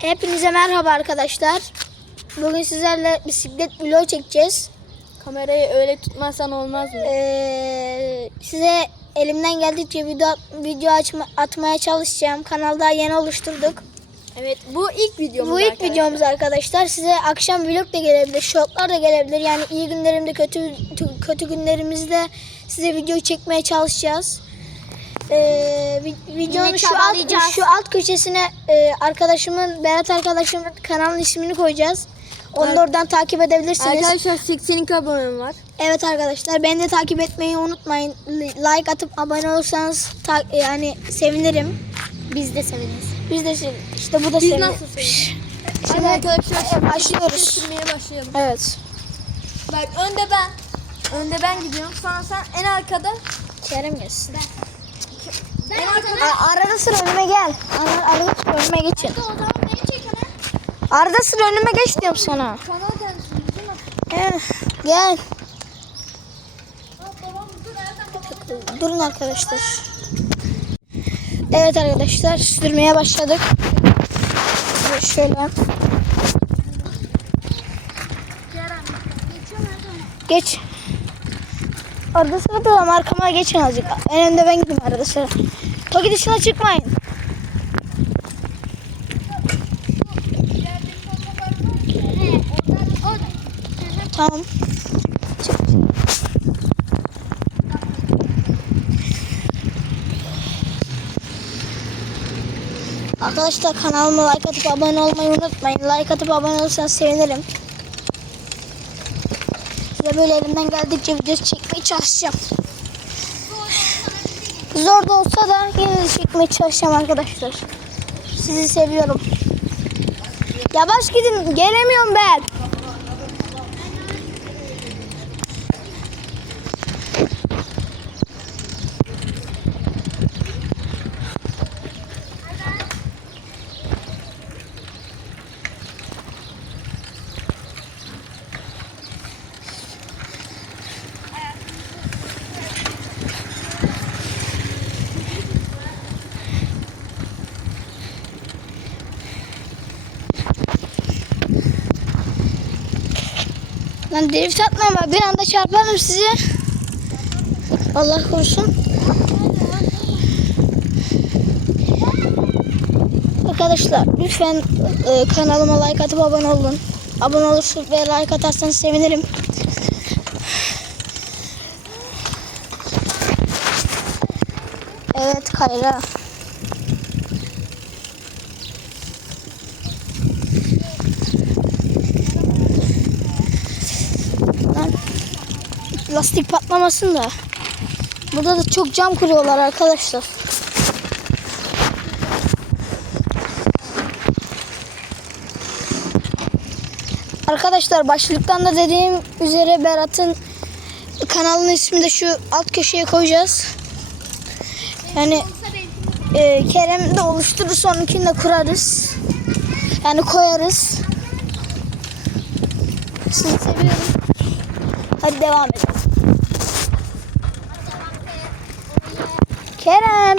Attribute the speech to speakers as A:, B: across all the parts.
A: Hepinize merhaba arkadaşlar. Bugün sizlerle bisiklet vlog çekeceğiz.
B: Kamerayı öyle tutmazsan olmaz mı?
A: Ee, size elimden geldikçe video video açma, atmaya çalışacağım. Kanalda yeni oluşturduk.
B: Evet bu ilk videomuz
A: Bu ilk
B: arkadaşlar.
A: videomuz arkadaşlar. Size akşam vlog da gelebilir, shortlar da gelebilir. Yani iyi günlerimde, kötü kötü günlerimizde size video çekmeye çalışacağız. Vi- videonun şu alt, şu alt köşesine e, arkadaşımın Berat arkadaşımın kanalın ismini koyacağız. Onu da oradan takip edebilirsiniz.
B: Arkadaşlar 82 abonem var.
A: Evet arkadaşlar beni de takip etmeyi unutmayın. Li- Like atıp abone olursanız yani sevinirim.
B: Biz de seviniriz.
A: Biz de sev- işte bu da
B: Biz
A: sevin-
B: nasıl seviniriz?
A: Şimdi
B: arkadaşlar
A: başlıyoruz.
B: sürmeye başlayalım.
A: Evet.
B: Bak önde ben. Önde ben gidiyorum. Sonra sen en arkada.
A: Kerem gelsin.
B: En arkada.
A: A- arada sıra önüme gel. Ara- arada sıra önüme geçin.
B: O zaman beni çek hemen.
A: Arada sıra önüme geç diyorum sana.
B: Kanal kendisi.
A: Gel. Durun arkadaşlar. Evet arkadaşlar sürmeye başladık. Şöyle. Geç. Arada sıra da ama arkama geçin azıcık. En önde ben gideyim arada sıra. Toki dışına çıkmayın. Tamam. Arkadaşlar kanalıma like atıp abone olmayı unutmayın. Like atıp abone olursanız sevinirim. Size böyle elimden geldikçe video çekmeye çalışacağım. Zor da olsa da yine de çekmeye çalışacağım arkadaşlar. Sizi seviyorum. Yavaş gidin. Gelemiyorum ben. Lan drift atmayın bak bir anda çarparım sizi. Allah korusun. Arkadaşlar lütfen e, kanalıma like atıp abone olun. Abone olursunuz ve like atarsanız sevinirim. Evet Kayra. Lastik patlamasın da. Burada da çok cam kırıyorlar arkadaşlar. Arkadaşlar başlıktan da dediğim üzere Berat'ın kanalının ismini de şu alt köşeye koyacağız. Yani e, Kerem de oluşturur sonunkini de kurarız. Yani koyarız. Sizi seviyorum. Hadi devam edelim. Kerem.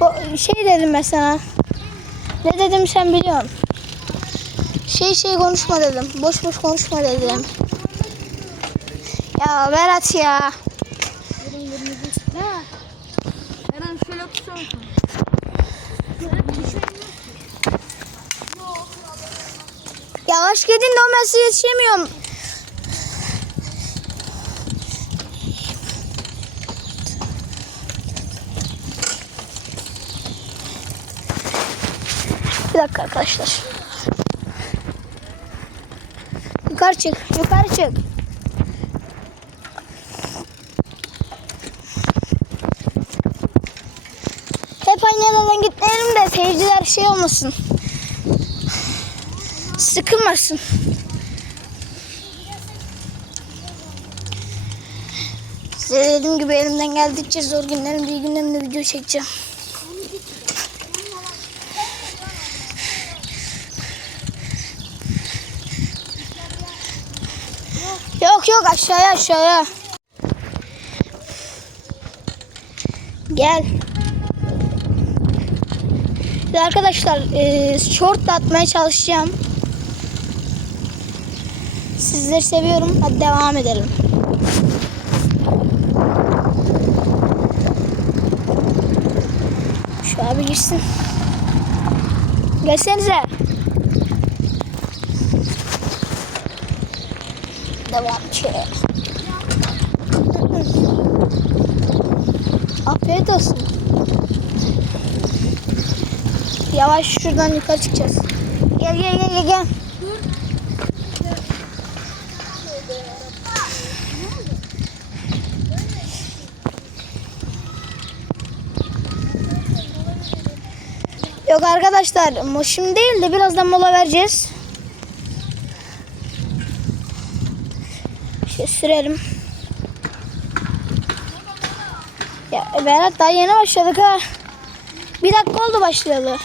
A: Bu şey dedim ben sana. Ne dedim sen biliyorsun. Şey şey konuşma dedim. Boş boş konuşma dedim. Ya Berat ya. Yavaş gidin de o size yetişemiyorum. Bir dakika arkadaşlar. Yukarı çık, yukarı çık. Hep aynı yerden gitmeyelim de seyirciler şey olmasın. Sıkılmasın. Size dediğim gibi elimden geldikçe zor günlerimde, iyi günlerimde video çekeceğim. Yok yok aşağıya aşağıya. Gel. Şimdi arkadaşlar e, short da atmaya çalışacağım. Sizleri seviyorum. Hadi devam edelim. Şu abi girsin. Gelsenize. Ki. Afiyet olsun. Yavaş şuradan yukarı çıkacağız. Gel gel gel gel. gel. Yok arkadaşlar şimdi değil de birazdan mola vereceğiz. Sürelim. Ya Berat daha yeni başladık ha. Bir dakika oldu başlayalı.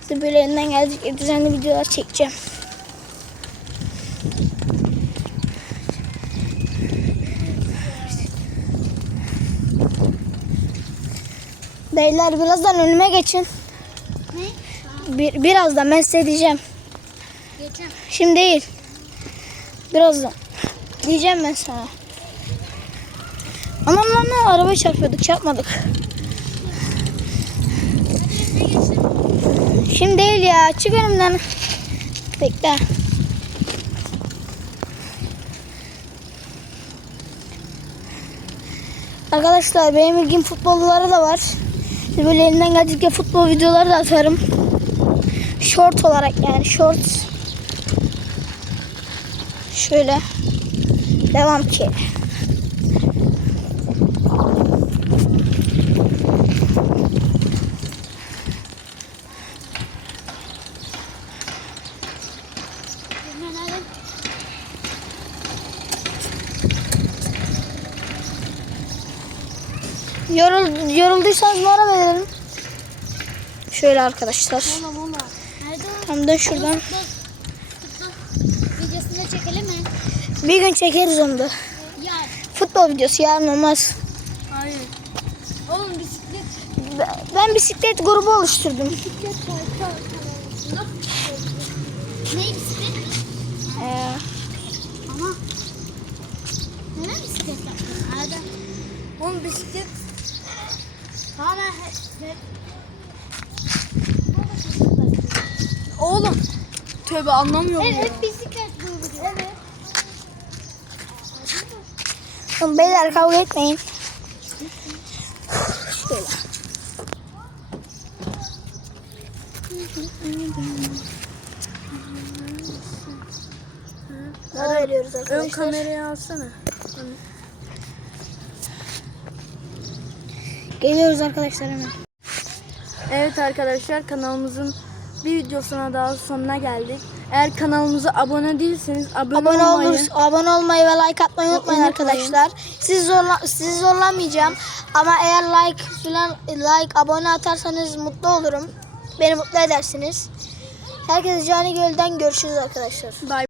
A: Size böyle elinden gelecek düzenli videolar çekeceğim. Beyler birazdan önüme geçin.
B: Ne?
A: Bir, birazdan ben size diyeceğim.
B: Geçen.
A: Şimdi değil. Birazdan. Diyeceğim ben sana. Aman lan lan araba çarpıyorduk çarpmadık. Şimdi değil ya çık önümden. Bekle. Arkadaşlar benim ilgim futbolları da var. Böyle elinden geldikçe futbol videoları da atarım. Short olarak yani short. Şöyle. Devam ki. Yorul, yorulduysanız mola verelim. Şöyle arkadaşlar.
B: Mola mola.
A: Tam da şuradan.
B: Futbol, futbol videosunu çekelim mi?
A: Bir gün çekeriz onu da.
B: Ya.
A: Futbol videosu yarın olmaz.
B: Hayır. Oğlum bisiklet.
A: Ben- Ben bisiklet grubu oluşturdum.
B: Bisiklet parkı kanalında. Ne bisiklet?
A: Ee,
B: Ama. Neden bisiklet yaptın? Nerede? Oğlum bisiklet. Hala hep.
C: Oğlum. Tövbe anlamıyorum.
B: Evet hep bisiklet grubu. Evet.
A: oğlum beyler kavga etmeyin. Şöyle. Mola veriyoruz
C: Ön
A: arkadaşlar.
C: kamerayı alsana.
A: Geliyoruz arkadaşlar hemen.
C: Evet arkadaşlar kanalımızın bir videosuna daha sonuna geldik. Eğer kanalımıza abone değilseniz abone,
A: Abone
C: olmayı,
A: olur, abone olmayı ve like atmayı unutmayın
C: Unutmayın.
A: arkadaşlar. Sizi zorla sizi zorlamayacağım ama eğer like falan like abone atarsanız mutlu olurum. Beni mutlu edersiniz. Herkese Cani Göl'den görüşürüz arkadaşlar.
C: Bye.